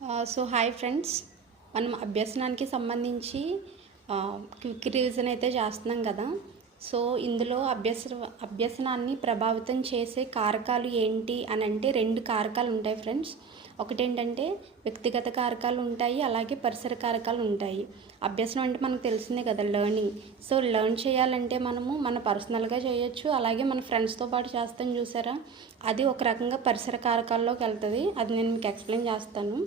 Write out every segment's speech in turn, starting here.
So hi friends మనం అభ్యసనానికి సంబంధించి quick revision అయితే చేస్తున్నాం కదా. సో ఇందులో అభ్యస అభ్యసనాన్ని ప్రభావితం చేసే కారకాలు ఏంటి అని అంటే రెండు కారకాలు ఉంటాయి ఫ్రెండ్స్ ఒకటి ఏంటంటే వ్యక్తిగత కారకాలు ఉంటాయి అలాగే పరిసర కారకాలు ఉంటాయి. అభ్యసనం అంటే మనకు తెలిసిందే కదా లెర్నింగ్ సో లెర్న్ చేయాలంటే మనము మన పర్సనల్గా చేయొచ్చు అలాగే మన ఫ్రెండ్స్తో పాటు చేస్తాం చూసారా? అది ఒక రకంగా పరిసర కారకాల్లోకి వెళ్తుంది. అది నేను మీకు ఎక్స్ప్లెయిన్ చేస్తాను.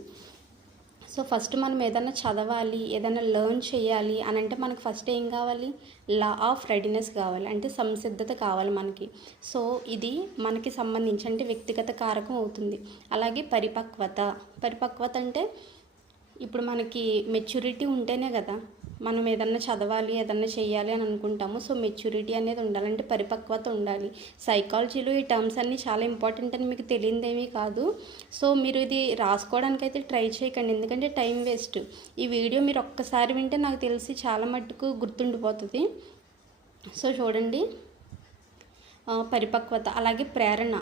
సో ఫస్ట్ మనం ఏదైనా చదవాలి ఏదైనా లెర్న్ చేయాలి అని అంటే మనకు ఫస్ట్ ఏం కావాలి? లా ఆఫ్ రెడీనెస్ కావాలి. అంటే సంసిద్ధత కావాలి మనకి. సో ఇది మనకి సంబంధించి అంటే వ్యక్తిగత కారకం అవుతుంది. అలాగే పరిపక్వత. పరిపక్వత అంటే ఇప్పుడు మనకి మెచ్యూరిటీ ఉంటేనే కదా మనం ఏదన్నా చదవాలి ఏదన్నా చేయాలి అని అనుకుంటాము. సో మెచ్యూరిటీ అనేది ఉండాలంటే పరిపక్వత ఉండాలి. సైకాలజీలో ఈ టర్మ్స్ అన్నీ చాలా ఇంపార్టెంట్ అని మీకు తెలియదేమీ కాదు. సో మీరు ఇది రాసుకోవడానికి అయితే ట్రై చేయకండి. ఎందుకంటే టైం వేస్ట్ ఈ వీడియో మీరు ఒక్కసారి వింటే నాకు తెలిసి చాలా మట్టుకు గుర్తుండిపోతుంది. సో చూడండి. పరిపక్వత. అలాగే ప్రేరణ.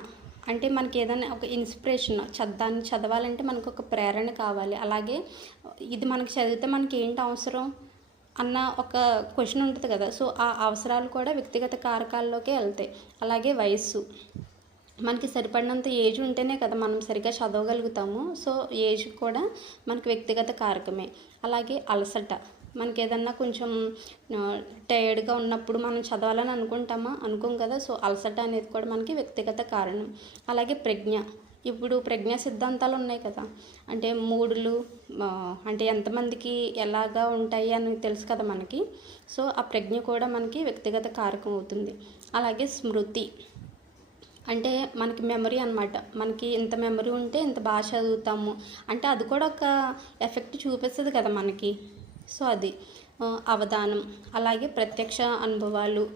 అంటే మనకి ఏదైనా ఒక ఇన్స్పిరేషన్ చదవాన్ని చదవాలంటే మనకు ఒక ప్రేరణ కావాలి. అలాగే ఇది మనకు చదివితే మనకి ఏంటి అవసరం? అన్న ఒక క్వశ్చన్ ఉంటుంది కదా. సో ఆ అవసరాలు కూడా వ్యక్తిగత కారకాల్లోకే వెళ్తాయి. అలాగే వయస్సు. మనకి సరిపడినంత ఏజ్ ఉంటేనే కదా మనం సరిగ్గా చదవగలుగుతాము. సో ఏజ్ కూడా మనకి వ్యక్తిగత కారకమే. అలాగే అలసట. మనకి ఏదన్నా కొంచెం టైర్డ్గా ఉన్నప్పుడు మనం చదవాలని అనుకుంటామా? అనుకోం కదా. సో అలసట అనేది కూడా మనకి వ్యక్తిగత కారణం. అలాగే ప్రజ్ఞ. ఇప్పుడు ప్రజ్ఞా సిద్ధాంతాలు ఉన్నాయి కదా. అంటే మూడులు అంటే ఎంతమందికి ఎలాగా ఉంటాయి అని తెలుసు కదా మనకి. సో ఆ ప్రజ్ఞ కూడా మనకి వ్యక్తిగత కారకం అవుతుంది. అలాగే స్మృతి. అంటే మనకి మెమరీ అనమాట మనకి ఇంత మెమరీ ఉంటే ఇంత బాగా చదువుతాము. అంటే అది కూడా ఒక ఎఫెక్ట్ చూపిస్తుంది కదా మనకి. సో అది. అవధానం. అలాగే ప్రత్యక్ష అనుభవాలు.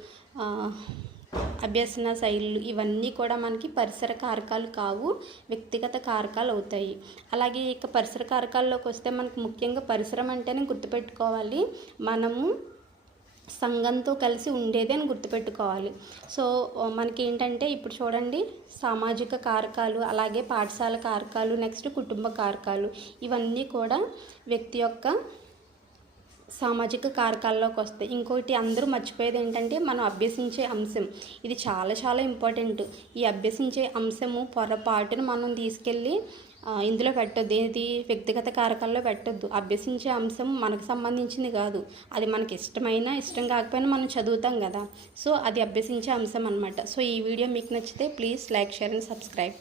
అభ్యసన శైలులు ఇవన్నీ కూడా మనకి పరిసర కారకాలు కావు వ్యక్తిగత కారకాలు అవుతాయి. అలాగే ఇక పరిసర కారకాల్లోకి వస్తే మనకు ముఖ్యంగా పరిసరం అంటేనే గుర్తుపెట్టుకోవాలి. మనము సంఘంతో కలిసి ఉండేది అని గుర్తుపెట్టుకోవాలి. సో మనకి ఏంటంటే ఇప్పుడు చూడండి సామాజిక కారకాలు అలాగే పాఠశాల కారకాలు నెక్స్ట్ కుటుంబ కారకాలు ఇవన్నీ కూడా వ్యక్తి యొక్క సామాజిక కారకాల్లోకి వస్తాయి. ఇంకోటి అందరూ మర్చిపోయేది ఏంటంటే మనం అభ్యసించే అంశం. ఇది చాలా చాలా ఇంపార్టెంట్. ఈ అభ్యసించే అంశము పొరపాటును మనం తీసుకెళ్ళి ఇందులో పెట్టొద్దు. ఏది వ్యక్తిగత కారకాల్లో పెట్టొద్దు. అభ్యసించే అంశం మనకు సంబంధించింది కాదు. అది మనకి ఇష్టమైనా ఇష్టం కాకపోయినా మనం చదువుతాం కదా. సో అది అభ్యసించే అంశం అనమాట సో ఈ వీడియో మీకు నచ్చితే please like share and subscribe.